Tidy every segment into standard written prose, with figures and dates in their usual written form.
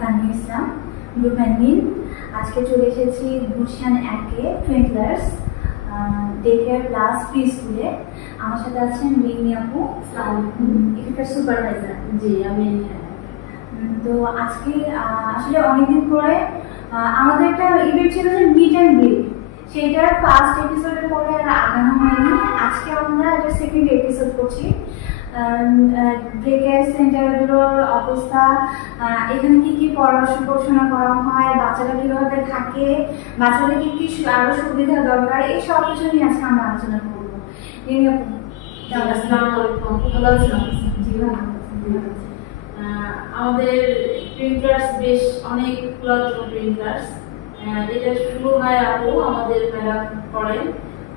তানভীর ইসলাম, group admin. আজকে চলে এসেছি গুলশান 1-এ টুইঙ্কলার্স ডে কেয়ার প্লাস প্রি স্কুলে। আমার সাথে আছেন রিমি আপু, এখানকার সুপারভাইজার। জি, আমি তো আজকে আসলে অনেকদিন পরে আমাদের একটা ইভেন্ট ছিল যে মিট অ্যান্ড গ্রিট, সেইটার ফার্স্ট এপিসোডের পরে আর আগানো হয়নি। আজকে আমরা এটা সেকেন্ড এপিসোড করছি। ডে কেয়ার সেন্টারগুলোর অবস্থা, এখানে কি কি পড়াশোনা করা হয়, বাচ্চারা কীভাবে থাকে, বাচ্চাদের কি কি আরও সুবিধা দরকার, এই সব কিছু নিয়ে আজকে আমরা আলোচনা করবো। আসসালামু আলাইকুম, ভালো আছেন? আমাদের টুইঙ্কলার্স বেশ অনেক পুরাতন টুইঙ্কলার্স। এটা শুরু হয় আপু আমাদের ম্যাডাম করেন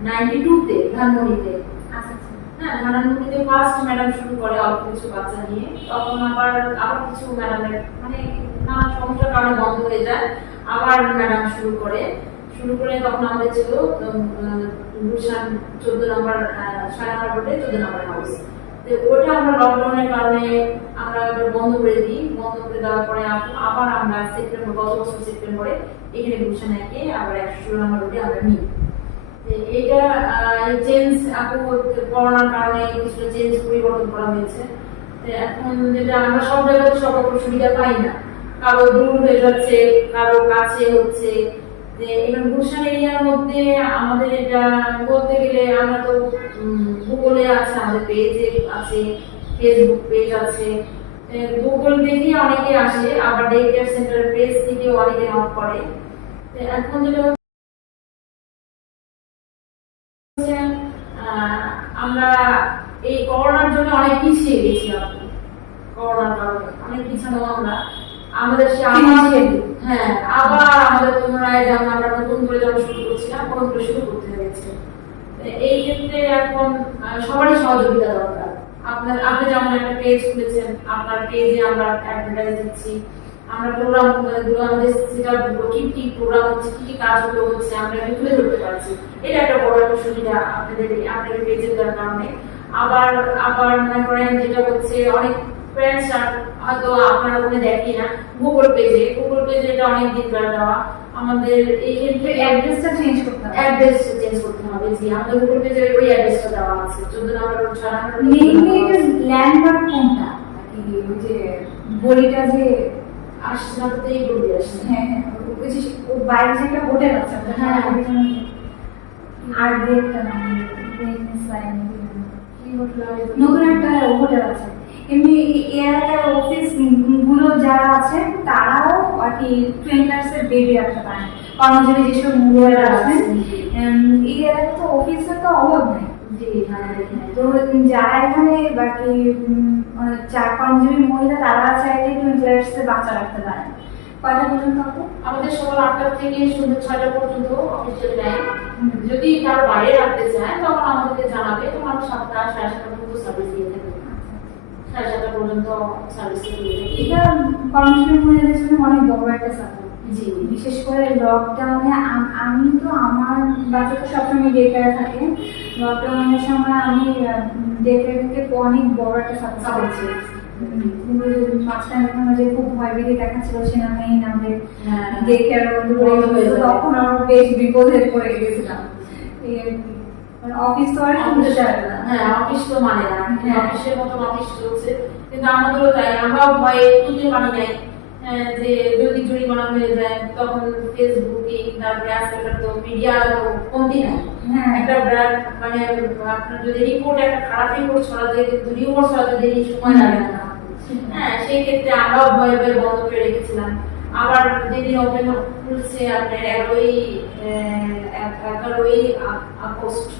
92-তে ধানমন্ডিতে। হ্যাঁ, ধানমন্ডিতে ফার্স্ট ম্যাডাম শুরু করে অল্প কিছু বাচ্চা নিয়ে। তখন আবার কিছু ম্যাডামের মানে নানা সমস্যার কারণে বন্ধ হয়ে যায়, আবার ম্যাডাম শুরু করে তখন আমাদের ছিল গুলশান 14 নম্বর 6 নম্বর রোডে 14 নম্বর হাউস। তো ওটা আমরা লকডাউনের কারণে আমরা বন্ধ করে দিই। বন্ধ করে দেওয়ার পরে আবার আমরা গত বছর সেপ্টেম্বরে এখানে গুলশান 1-এ আবার 116 নম্বর রোডে আমরা নিই। এইটা চেঞ্জ করোনার কারণে কিছুটা চেঞ্জ পরিবর্তন করা হয়েছে। এখন যেটা আমরা সব জায়গাতে সব রকম সুবিধা পাই না, কারো দূর হয়ে যাচ্ছে, কারো কাছে হচ্ছে। এবং গুলশান এরিয়ার মধ্যে আমাদের এটা বলতে গেলে আমরা তো গুগলে আছে, আমাদের পেজে আছে, ফেসবুক পেজ আছে। গুগল দেখে অনেকে আসে, আবার ডে কেয়ার সেন্টার পেজ থেকে অনেকে নক করে। এখন যেটা আমরা এই করোনার জন্য অনেক পিছিয়ে গেছি। করোনার কারণে অনেক পিছানো আমরা আমাদের আবার আমাদের পুনরায় যেমন আমরা নতুন করে যখন শুরু করছিলাম নতুন করে শুরু করতে হয়েছে। এই ক্ষেত্রে এখন সবারই সহযোগিতা দরকার। আপনি যেমন একটা পেজ খুলেছেন, আপনার পেজে আমরা অ্যাডভার্টাইজ দিচ্ছি, আমরা প্রোগ্রামগুলো আমাদের সেটা কি প্রোগ্রাম হচ্ছে, কি কাজগুলো হচ্ছে আমরা তুলে ধরতে পারছি। এটা একটা বড় একটা সুবিধা আপনাদের পেজে দেওয়ার কারণে। আবার মনে করেন যেটা হচ্ছে অনেক ফ্রেন্ডস হয়তো আপনারা ওখানে দেখি না, গুগল পেজে এটা অনেক দিন দেওয়া। আমাদের এই ক্ষেত্রে অ্যাড্রেসটা চেঞ্জ করতে হবে। জি, আমাদের গুগল পেজে ওই অ্যাড্রেসটা দেওয়া আছে 14 নম্বর রোড 6 নম্বর রোড। মেইনলি এটা ল্যান্ডমার্ক কোনটা, ওই যে বলিটা যে আসছে না, তো এই বলি আসছে। হ্যাঁ, ওই যে ও বাইরে যে একটা হোটেল আছে, হ্যাঁ, আর একটা নাম বিজনেস লাইন কি হোটেল, নতুন একটা হোটেল আছে। এমনি এলাকার অফিস গুলো যারা আছে তারাও আর কি টুইঙ্কলার্সের বেবি রাখতে পারেন, কর্মজীবী যেসব মহিলারা আছেন। এই এলাকায় তো অফিসের তো অভাব নেই। তো যারা এখানে বাকি কর্মজীবী মহিলা তারা চাইলে টুইঙ্কলার্সে বাচ্চা রাখতে পারেন। কয়টা পর্যন্ত হবে? আমাদের সকাল 8টা থেকে সন্ধ্যা 6টা পর্যন্ত অফিসিয়াল টাইম। যদি কারো বাইরে রাখতে চায় তখন আমাদেরকে জানাবে, তখন আমরা 7টা 7:30 পর্যন্ত সার্ভিস দিয়ে থাকি। 7:30 পর্যন্ত সার্ভিস দিয়ে থাকি। এটা কর্মজীবী মহিলাদের জন্য অনেক বড় একটা সাপোর্ট। জি, বিশেষ করে লকডাউনে আমি তো আমার বাচ্চা তো সবসময় ডে কেয়ারে থাকে। লকডাউনের সময় আমি ডে কেয়ার থেকে অনেক বড় একটা সাপোর্ট পেয়েছি। কিন্তু মাঝখানে যখন যে খুব ভয়ভীতি দেখাচ্ছিল সেনাবাহিনী নামে ডে কেয়ার বন্ধ করে দিয়েছিল, তখন আমরা বেশ বিপদে পড়ে গেছিলাম। অফিস তো আর খুলতে চায় না। অফিস তো মানে না, অফিসের মতন অফিস চলছে, কিন্তু আমাদেরও তাই। আমরাও ভয়ে খুলতে পারি নাই যে যদি জরিমানা হয়ে যায়, তখন ফেসবুকে তারপরে আজকালকার তো মিডিয়া তো কমতি নাই। একটা ব্র্যান্ড মানে আপনার যদি রিপোর্ট একটা খারাপ রিপোর্ট ছড়াতে, কিন্তু রিপোর্ট ছড়াতে দেরি সময় লাগে না। সেই ক্ষেত্রে আমরাও ভয়ে বন্ধ করে রেখেছিলাম। আবার যেদিন ওপেন খুলছে আপনার 11ই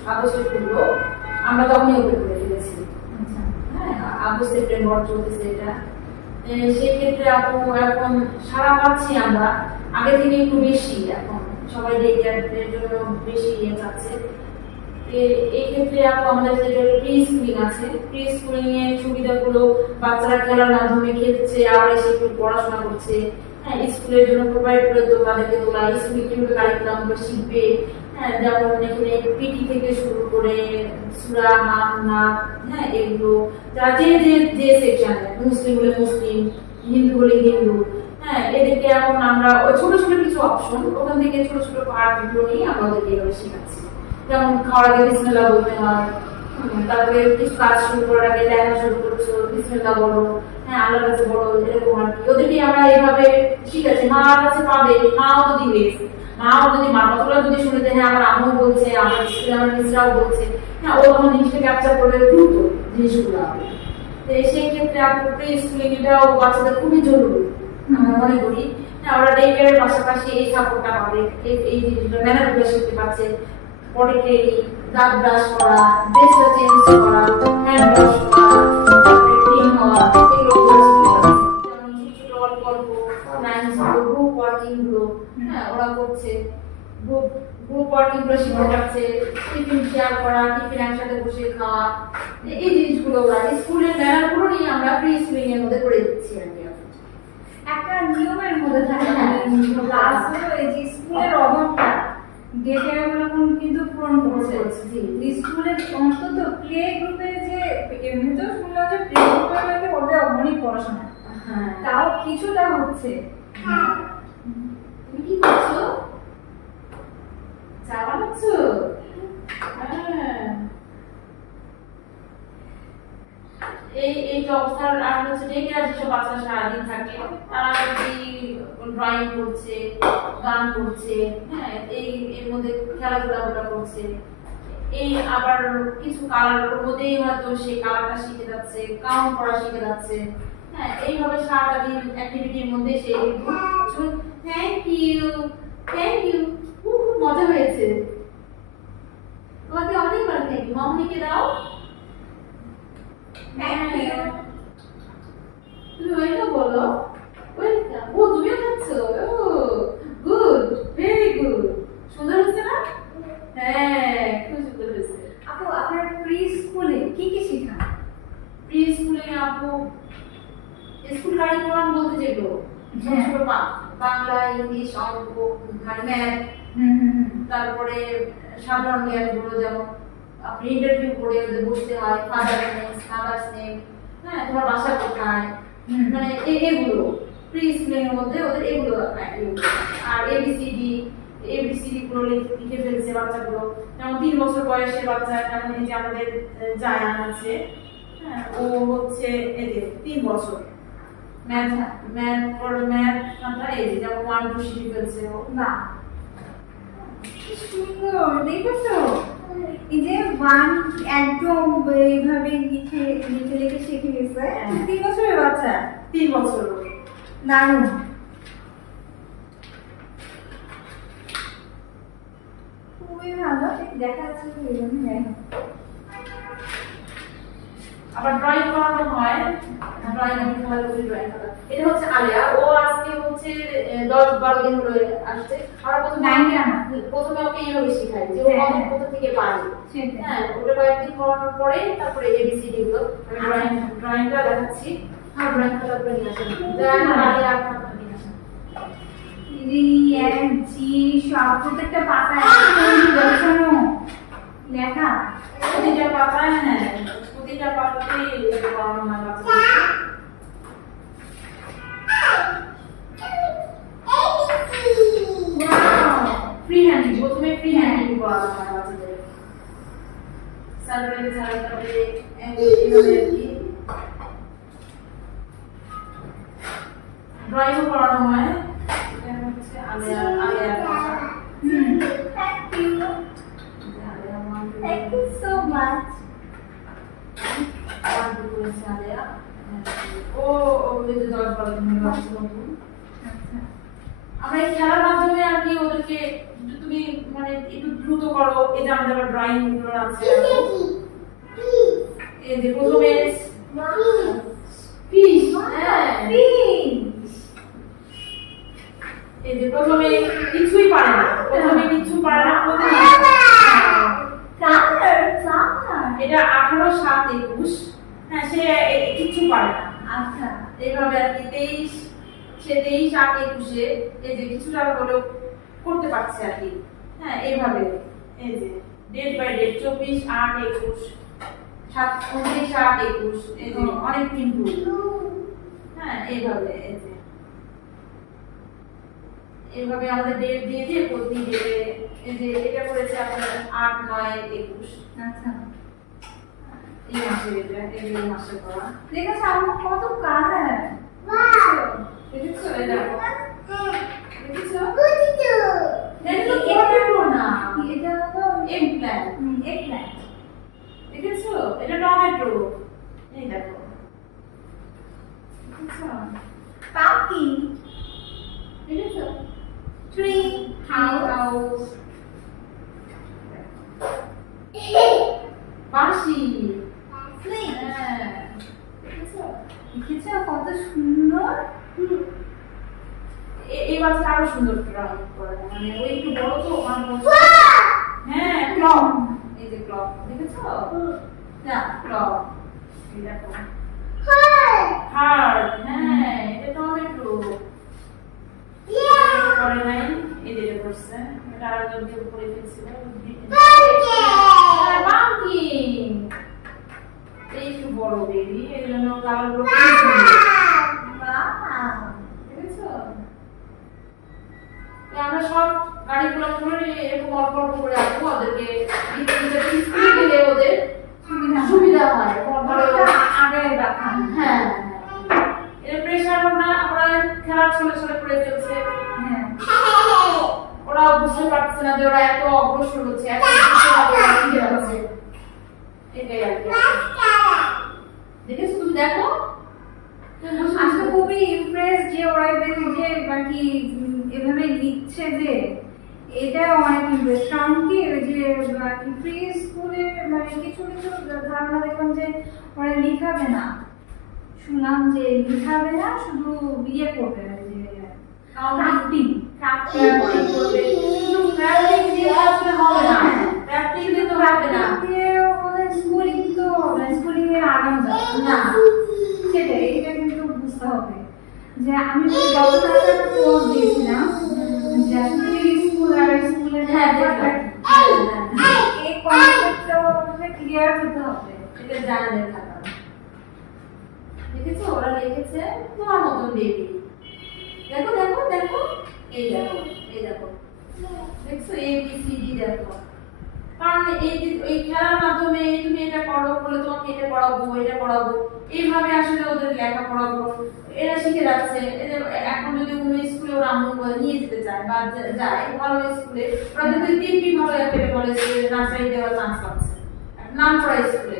আগস্টে খুললো, আমরা তখনই ওপেন করে ফেলেছি। আগস্ট সেপ্টেম্বর চলতেছে এটা। সেই ক্ষেত্রে এখন সারা পাচ্ছি আমরা আগে থেকে একটু বেশি। এখন সবাই ডে কেয়ারের জন্য বেশি চাচ্ছে। এই ক্ষেত্রে আমাদের যেটা প্রি স্কুলিং আছে, প্রি স্কুলিং এর সুবিধাগুলো বাচ্চারা খেলার মাধ্যমে খেলছে, আবার এসে একটু পড়াশোনা করছে। স্কুলের জন্য প্রোভাইড করে তাদেরকে তোলা, স্কুলে কিভাবে কারিকুলাম শিখবে। যেমন এখানে পিটি থেকে শুরু করে সূরা, নাম, এগুলো যারা যে সেকশনে, মুসলিম হলে মুসলিম, হিন্দু হলে হিন্দু, হ্যাঁ, এদেরকে এখন আমরা ওই ছোট ছোট কিছু অপশন ওখান থেকে ছোট ছোট পার্টগুলো নিয়ে আমরা ওদেরকে এভাবে শেখাচ্ছি। যেমন খাওয়ার আগে বিসমিল্লাহ বলতে হয়, তারপরে কিছু কাজ শুরু করার আগে লেখা শুরু করছো বিসমিল্লাহ বলো, হ্যাঁ আল্লাহর কাছে বলো, এরকম আর কি। ওদেরকে আমরা এভাবে শিখাচ্ছি। মার কাছে পাবে, মাও তো দিবে, মাও যদি মার কথাগুলো যদি শুনে হ্যাঁ আমার আম্মু বলছে, আমার স্কুলে আমার মিসরাও বলছে, হ্যাঁ ও তখন জিনিসটা ক্যাপচার করবে দ্রুত জিনিসগুলো। তো সেই ক্ষেত্রে আপনার প্রি স্কুলিং এটাও বাচ্চাদের খুবই জরুরি আমরা মনে করি। হ্যাঁ ওরা ডে কেয়ারের পাশাপাশি এই সাপোর্টটা পাবে, এই জিনিসগুলো ম্যানারগুলো শিখতে পারছে, বডি ট্রেনিং, দাঁত ব্রাশ করা, ড্রেসটা চেঞ্জ করা, হ্যান্ড ওয়াশ করা, তারপরে ক্লিন হওয়া, এগুলো শিখতে পারছে। যেমন ছোট ছোট অল্প অল্প লাইনস গুলো, গ্রুপ ওয়ার্কিং গুলো হ্যাঁ ওরা করছে, গ্রুপ ওয়ার্কিং গুলো শিখতে পারছে, টিফিন শেয়ার করা, টিফিন একসাথে বসে খাওয়া, এই জিনিসগুলো ওরা স্কুলের ম্যানারগুলো নিয়ে আমরা প্রি স্কুলিং এর মধ্যে করে দিচ্ছি আর কি। একটা নিয়মের মধ্যে থাকে, ক্লাস হলো এই যে স্কুলের অভাবটা ডে কেয়ারগুলো কিন্তু পূরণ করছে। স্কুলের অন্তত প্লে গ্রুপে যে এমনিতেও শুনলাম যে প্লে গ্রুপে নাকি ওদের অনেক পড়াশোনা, তাও কিছুটা হচ্ছে। তুমি কি করছো? চা বানাচ্ছো? এই যে অবস্থার আর হচ্ছে ডে কেয়ার যেসব বাচ্চা সারাদিন থাকে তারা যদি ড্রয়িং করছে, গান করছে, হ্যাঁ এই এর মধ্যে খেলাধুলা করছে, এই আবার কিছু কালার মধ্যেই হয়তো সে কালারটা শিখে যাচ্ছে, কাউন্ট করা শিখে যাচ্ছে, হ্যাঁ এইভাবে সারাটা দিন অ্যাক্টিভিটির মধ্যে সে থ্যাংক ইউ খুব মজা হয়েছে, তোমাকে অনেকবার থ্যাংক ইউ, মামনিকে দাও থ্যাংক ইউ। তুমি ওইটা বলো, ওয়েলকাম। ও তুমিও খাচ্ছো? ও গুড, ভেরি গুড। সুন্দর হয়েছে না? হ্যাঁ খুব সুন্দর হয়েছে। আপু আপনার প্রি স্কুলে কি কি শেখান? প্রি স্কুলে আপু স্কুল কারিকুলাম বলতে যেগুলো হ্যাঁ। ছোট বাংলা, ইংলিশ, অঙ্ক, ম্যাথ, তারপরে সাধারণ জ্ঞানগুলো যেমন আপনি ইন্টারভিউ করে ওদের বসতে হয়, ফাদার্স নেম, হ্যাঁ তোমার বাসা কোথায়, মানে এগুলো প্রি স্কুলিং এর মধ্যে ওদের এগুলো আর এবিসিডি গুলো লিখে ফেলছে বাচ্চাগুলো। যেমন 3 বছর বয়সের বাচ্চা, যেমন এই যে আমাদের জায়ান আছে, হ্যাঁ ও হচ্ছে এই যে 3 বছর ম্যাথ এই যে যেমন 1 2 শিখে ফেলছে ও। না কি সুন্দর দেখেছো, এই যে ওয়ান একদম এইভাবে লিখে লিখে লিখে শিখে গেছে। 3 বছরের বাচ্চা, 3 বছর। দারুণ। খুবই ভালো, দেখা যাচ্ছে যে এই জন্য যাই হোক। আবার ড্রয়িং করানো হয়, ড্রয়িং আমি ভালো করে ড্রয়িং করা। এটা হচ্ছে আলিয়া, ও আজকে হচ্ছে 10-12 দিন হলো আসছে। আমরা প্রথমে ওকে এইভাবে শেখাই যে ও কোথা থেকে পারে, হ্যাঁ ওটা কয়েকদিন করানোর পরে তারপরে এবিসিডি গুলো আমি ড্রয়িংটা দেখাচ্ছি। আর ড্রয়িং খাতা করে নিয়ে আসেন, আলিয়া আপনার নিয়ে আসেন। সব প্রত্যেকটা পাতায় লেখা, প্রতিটা পাতায়, হ্যাঁ প্রতিটা পাতাতেই করানো হয় বাচ্চাদের। ফ্রি হ্যান্ডিং, প্রথমে ফ্রি হ্যান্ডিং করানো হয় বাচ্চাদের। সার্ভেন্ট তারপরে এইভাবে আর কি ড্রয়িংও করানো হয়। এটা হচ্ছে আলিয়া ভাষা। Thank you so much. আমরা এই খেলার মাধ্যমে আর কি ওদেরকে তুমি মানে একটু দ্রুত করো, এই যে আমাদের ড্রয়িং গুলো আছে এই যে প্রথমে ফিশ, হ্যাঁ এই যে প্রথমে কিছুই পারে না, কিছু পারে না, এটা 18 7 21, হ্যাঁ সে কিছু পারে না। আচ্ছা এইভাবে আর কি 23 সে 23 8 21 এই যে কিছুটা হলেও করতে পারছে আর কি, হ্যাঁ এইভাবে এই যে ডেট বাই ডেট 24 8 21 7 19 8 21 এই যে অনেক কিন্তু, হ্যাঁ এইভাবে এই যে এইভাবে আমাদের ডেট দিয়ে দিয়ে প্রতি ডেটে এই যে এটা করেছে আপনার 8, 9, 21 আচ্ছা এই মাসে এটা এই মাসে করা দেখেছো আমার কত কালার দেখেছো এটা দেখেছো বুঝিছো এটা তো পটেটো না এটা হলো এগ প্ল্যান্ট এগপ্ল্যান্ট দেখেছো এটা টমেটো এই দেখো দেখেছো পাম্পকিন দেখেছো ট্রি হাউস বাঁশি হ্যাঁ দেখেছো দেখেছো কত সুন্দর এই বাচ্চা আরো সুন্দর ড্রয়িং করে মানে ওই একটু বড় তো হ্যাঁ ক্লক এই যে ক্লক দেখেছো না ক্লক এই দেখো হার্ট হ্যাঁ এটা টমেটো করে নাই এই যে করছে এটা আর জলদি উপরে ফেলছিল পাম্পকিন এই একটু বড় বেবি এই জন্য কালারগুলো দেখেছো আমরা সব গাড়িগুলো করে এরকম অল্প অল্প করে রাখবো ওদেরকে স্কুলে গেলে ওদের সুবিধা হয় ভালো আগে রাখা হ্যাঁ এর প্রেশারও না ওরা খেলার ছলে ছলে করে ফেলছে হ্যাঁ ওরা বুঝতে পারছে না যে ওরা এত অগ্রসর হচ্ছে এত শিখে যাচ্ছে এটাই আর কি দেখেছো তুমি দেখো আসলে খুবই ইমপ্রেস যে ওরা এদের যে বাকি এভাবে লিখছে যে এটা অনেক ইমপ্রেস কারণ কি ওই যে প্রি স্কুলে মানে কিছু কিছু ধারণা দেখলাম যে ওরা লিখাবে না শুনলাম যে লিখাবে না শুধু বিয়ে করবে যে ক্রাফটিং ক্রাফটিং করবে শুধু ক্রাফটিং দিয়ে আসলে হবে না ক্রাফটিং দিয়ে তো হবে না স্কুলিং তো স্কুলিং এর আগাম যাবে না সেটাই এটা কিন্তু বুঝতে হবে যে আমি গত একটা কোর্স দিয়েছিলাম যে আসলে স্কুল আর স্কুলের এই কনসেপ্টটা ক্লিয়ার হতে হবে এটা জানার থাকা দেখেছো ওরা লিখেছে তোমার মতন বেবি দেখো দেখো দেখো এই দেখো দেখছো এ বি সি ডি দেখো কারণ এই যে এই খেলার মাধ্যমে তুমি এটা করো বলে তোমাকে এটা পড়াবো এইভাবে আসলে ওদের লেখা পড়াবো এরা শিখে যাচ্ছে এখন যদি অন্য স্কুলে ওরা আম্মু নিয়ে যেতে চায় বা যায় ভালো স্কুলে ওরা যদি তিনটি ভালো একটা কলেজে নার্সারি দেওয়ার চান্স পাচ্ছে নাম করা স্কুলে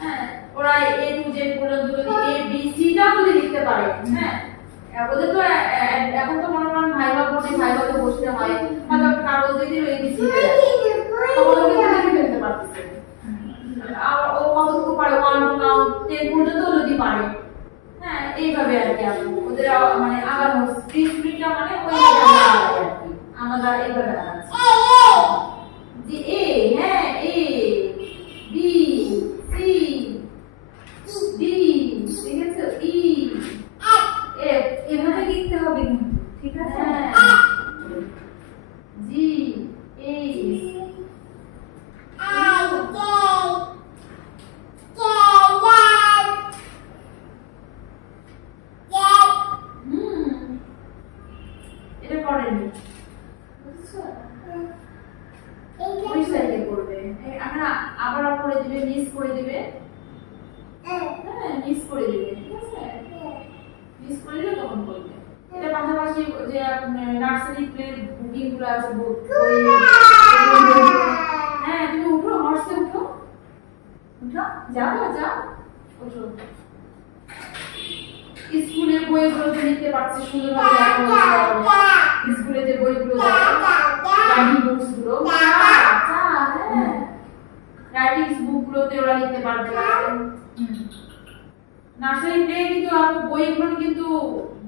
হ্যাঁ ওরা এ টু জেড পর্যন্ত যদি এ বি সি টা যদি লিখতে পারে হ্যাঁ ওদের তো এখন তো মনে করেন ভাইভাতে বসতে হয় হয়তো একটা কাগজ দিয়ে দিল এ বি সি ফেলতে পারতেছে আর ও কতটুকু পারে 1 to count 10 পর্যন্ত যদি পারে হ্যাঁ এইভাবে আর কি ওদের মানে আগানো স্পিডটা মানে ওইভাবে আর কি আমরা এইভাবে আগাচ্ছি জি এ হ্যাঁ এ বি সি ডি ঠিক আছে ই এফ এভাবে লিখতে হবে কিন্তু ঠিক আছে জি এইচ এটা করেনি বুঝছো ওই সাইডে করবে আমরা আবার করে দিবে মিস করে দিবে হ্যাঁ মিস করে দিবে ঠিক আছে মিস করে দিলে তখন করবে এটা পাশাপাশি যে নার্সারি প্লে বুকিং গুলো আছে হ্যাঁ তুমি উঠো হর্সে উঠো যাও ওঠো স্কুলের বইগুলো তো নিতে পারছি সুন্দরভাবে স্কুলে যে বইগুলো রাইটিং বুকস গুলো রাইটিং বুক গুলোতে ওরা লিখতে পারবে নার্সারি প্লে কিন্তু আপু বইগুলো কিন্তু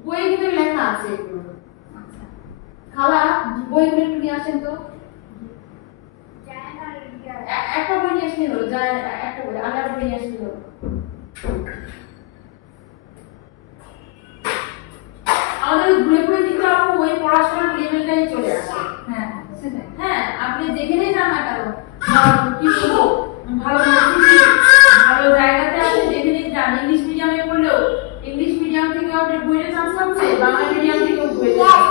বইয়ে কিন্তু লেখা আছে এগুলো খালা বইগুলো একটু নিয়ে আসেন তো একটা বই নিয়ে আসলে হলো যা একটা বই আলাদা বই নিয়ে আসলে হলো আমাদের ঘুরে ঘুরে কিন্তু আপু ওই পড়াশোনার লেভেলটাই চলে আসে হ্যাঁ সেটাই হ্যাঁ আপনি যেখানেই যান না কেন কি বলবো ভালো ভালো জায়গাতে আপনি যেখানেই যান ইংলিশ মিডিয়ামে পড়লেও ইংলিশ মিডিয়াম থেকে আপনি বইয়ের চান্স পাচ্ছে বাংলা মিডিয়াম থেকেও বইয়ের চান্স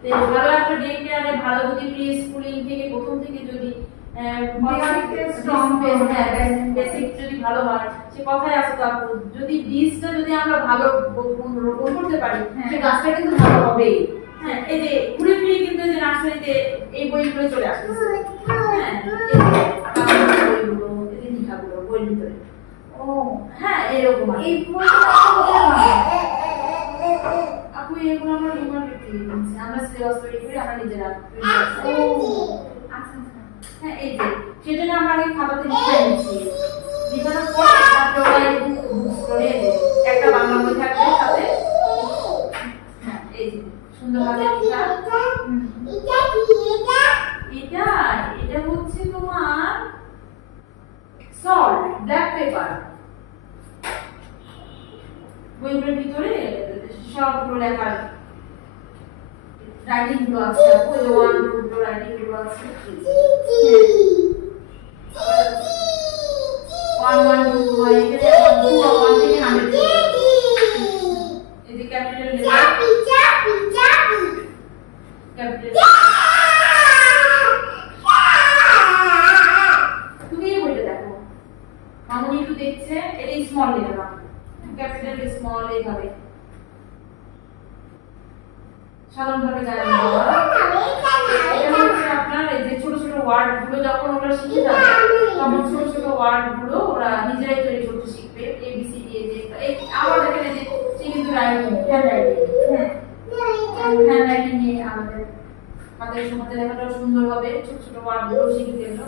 তো ভালো একটা ডে কেয়ারে ভালো যদি প্রি স্কুলিং থেকে প্রথম থেকে যদি বেসিক যদি ভালো হয়, সে কথায় আছে তো আপু, যদি বীজটা যদি আমরা ভালো রোপণ করতে পারি, সে গাছটা কিন্তু ভালো হবেই। হ্যাঁ, এই যে ঘুরে ফিরে কিন্তু এই যে নার্সারিতে এই বইগুলো চলে আসতেছে। হ্যাঁ, এই যে বইগুলো, এই যে লেখাগুলো বইয়ের ভিতরে। ও হ্যাঁ, এরকম এই বইটা আপু এগুলো আমরা নির্মাণ করতে দিচ্ছি, আমরা সিলেবাস তৈরি করে আমরা নিজেরা তৈরি করছি। ও আচ্ছা আচ্ছা। হ্যাঁ, এই যে সেজন্য আমরা আগে খাতাতে লিখে নিচ্ছি, লিখানোর পর তারপরে ওরা এই বুক করে একটা বাংলা বই থাকবে সাথে। হ্যাঁ, এই যে সুন্দরভাবে লেখা। এটা এটা হচ্ছে তোমার সল্ট, ব্ল্যাক পেপার। বইগুলোর ভিতরে সবগুলো লেখার রাইটিং গুলো আছে, ওই যে 1 2 গুলো রাইটিং গুলো আছে। 1 1 2 হয়, এখানে 2 1 থেকে 100 এই যে ক্যাপিটাল লেটার, ক্যাপিটাল। তুমি এই বইটা দেখো, মামুনি একটু দেখছে, এটা স্মল লেটার, ক্যাপিটাল স্মল এইভাবে সাধারণভাবে জানেন বাবা। এটা হচ্ছে আপনার এই যে ছোট ছোট ওয়ার্ড গুলো যখন ওরা শিখে যাবে, তখন ছোট ছোট ওয়ার্ড গুলো ওরা নিজেরাই তৈরি করতে শিখবে। এবিসি দিয়ে যে এই আমার দেখেন এই যে সে কিন্তু writing, hand writing, hand writing নিয়ে আমাদের হাতের হাতে লেখাটাও সুন্দর হবে, ছোট ছোট ওয়ার্ড গুলো শিখে গেল।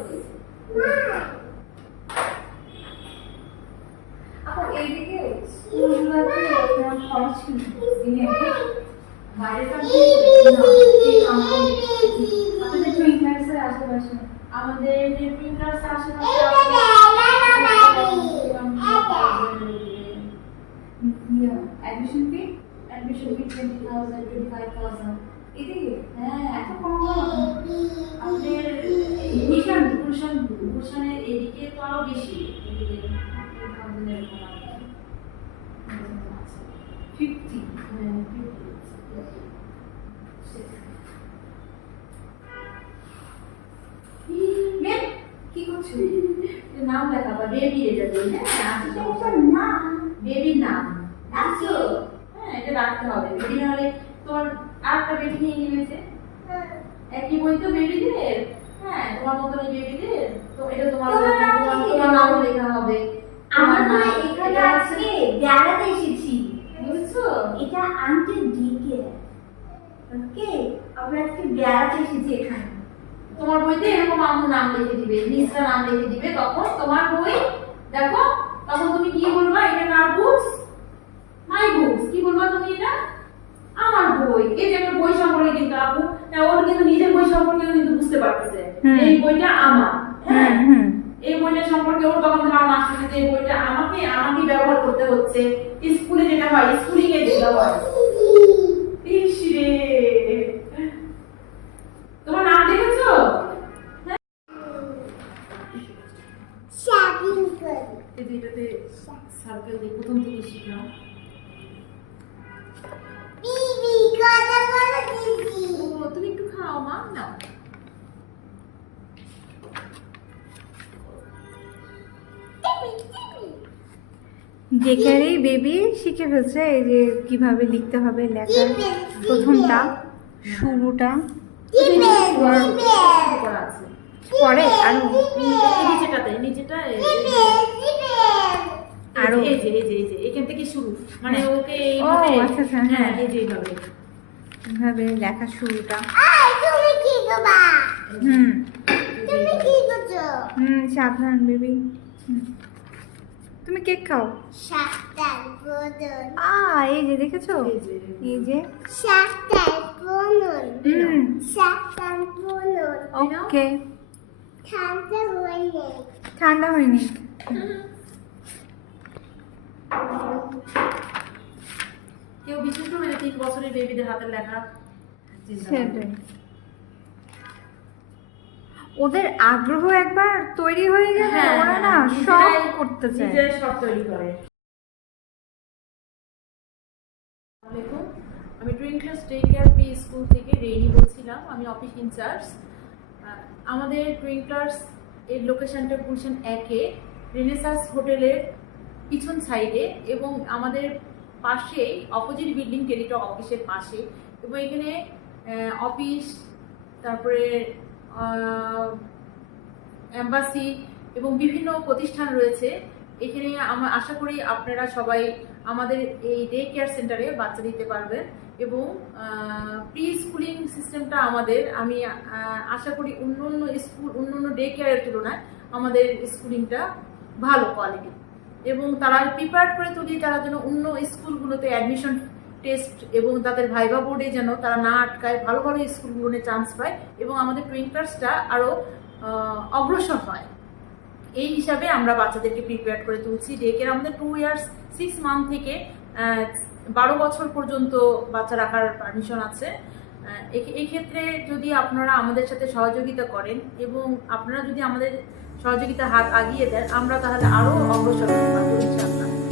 আপু এইদিকে স্কুলগুলোতে আপনার খরচ কি দিনে বাইরে আপনাদের টুইঙ্কার্সের আশেপাশে আমাদের যে প্রিন্টার্স আশেপাশে অ্যাডমিশন ফি অ্যাডমিশন ফি 20,000 25,000। এদিকে হ্যাঁ, এত কম আপনাদের গুলশানের এদিকে তো আরো বেশি, এদিকে 10,000 এরকম আছে। 50 হ্যাঁ, 50। মেম কি করছো নাম লেখা বা বেবি, এটা দিই। হ্যাঁ, ওটা না বেবির নাম আচ্ছা হ্যাঁ, এটা রাখতে হবে। বেবি না হলে তোমার আরেকটা বেবি নিয়ে নিয়েছে একই বই তো বেবিদের। হ্যাঁ, তোমার মতন বেবিদের তো এটা তোমার তোমার নাম লেখা হবে। আমরা এখানে আজকে বেড়াতে এসেছি বুঝছো? এটা আন্টি ডিকে ওকে আমরা আজকে বেড়াতে এসেছি এখানে তোমার বইতে এরকম আম্মু নাম লিখে দিবে, মিসরা নাম লিখে দিবে, তখন তোমার বই দেখো, তখন তুমি কি বলবা? এটা কার বুকস? মাই বুকস। কি বলবা তুমি? এটা আমার বই। এই যে একটা বই সম্পর্কে কিন্তু আপু, ওর কিন্তু নিজের বই সম্পর্কে কিন্তু বুঝতে পারতেছে এই বইটা আমার। হ্যাঁ, এই বইটা সম্পর্কে ওর তখন ধারণা আসছে যে এই বইটা আমাকে আমাকে ব্যবহার করতে হচ্ছে। স্কুলে যেটা হয়, স্কুলিং এ যেটা হয়। ইস রে, তোমার নাম দেখেছো? এটাতে সার্কেল দিয়ে প্রথম থেকে শিখলাম। তুমি একটু খাও মা, নাও। যেখানেই বেবি শিখে ফেলছে এই যে কিভাবে লিখতে হবে লেখার প্রথমটা শুরুটা করা আছে পরে আরো নিচেটাতে, নিচেটা আরো এই যে এখান থেকে শুরু, মানে ওকে ও এইভাবে। আচ্ছা আচ্ছা হ্যাঁ, হ্যাঁ এই যে এইভাবে এইভাবে লেখার শুরুটা সাবধান বেবি তুমি কেক খাও এই যে দেখেছো এই যে ওকে ঠান্ডা হয়নি কেউ বিশেষ করে 3 বছরের বেবিদের হাতের লেখা সেটাই ওদের আগ্রহ একবার তৈরি হয়ে গেলে হ্যাঁ, ওরা না সব করতে চায় নিজেরাই সব তৈরি করে। আমি টুইঙ্কলার্স ডে কেয়ার প্রি স্কুল থেকে রেনি বলছিলাম, আমি অফিস ইনচার্জ। আমাদের টুইঙ্কলার্স এর লোকেশনটা গুলশান 1-এ রেনেসাস হোটেলের পিছন সাইডে, এবং আমাদের পাশেই অপোজিট বিল্ডিং টেরিটা অফিসের পাশে, এবং এখানে অফিস, তারপরে এম্বাসি এবং বিভিন্ন প্রতিষ্ঠান রয়েছে। এখানে আমরা আশা করি আপনারা সবাই আমাদের এই ডে কেয়ার সেন্টারে বাচ্চা দিতে পারবেন, এবং প্রি স্কুলিং সিস্টেমটা আমাদের, আমি আশা করি অন্য ডে কেয়ারের তুলনায় আমাদের স্কুলিংটা ভালো কোয়ালিটি, এবং তারা প্রিপেয়ার করে তুলি তারা যেন অন্য স্কুলগুলোতে অ্যাডমিশন টেস্ট এবং তাদের ভাইবা বোর্ডে যেন তারা না আটকায়, ভালো ভালো স্কুলগুলোতে চান্স পায় এবং আমাদের টুইঙ্কলার্সটা আরও অগ্রসর হয়। এই হিসাবে আমরা বাচ্চাদেরকে প্রিপেয়ার করে তুলছি। ডে কেয়ার আমাদের 2 ইয়ার্স 6 মান্থ থেকে 12 বছর পর্যন্ত বাচ্চা রাখার পারমিশন আছে। এই ক্ষেত্রে যদি আপনারা আমাদের সাথে সহযোগিতা করেন এবং আপনারা যদি আমাদের সহযোগিতার হাত আগিয়ে দেন, আমরা তাহলে আরও অগ্রসর হতে পারবো ইনশাআল্লাহ।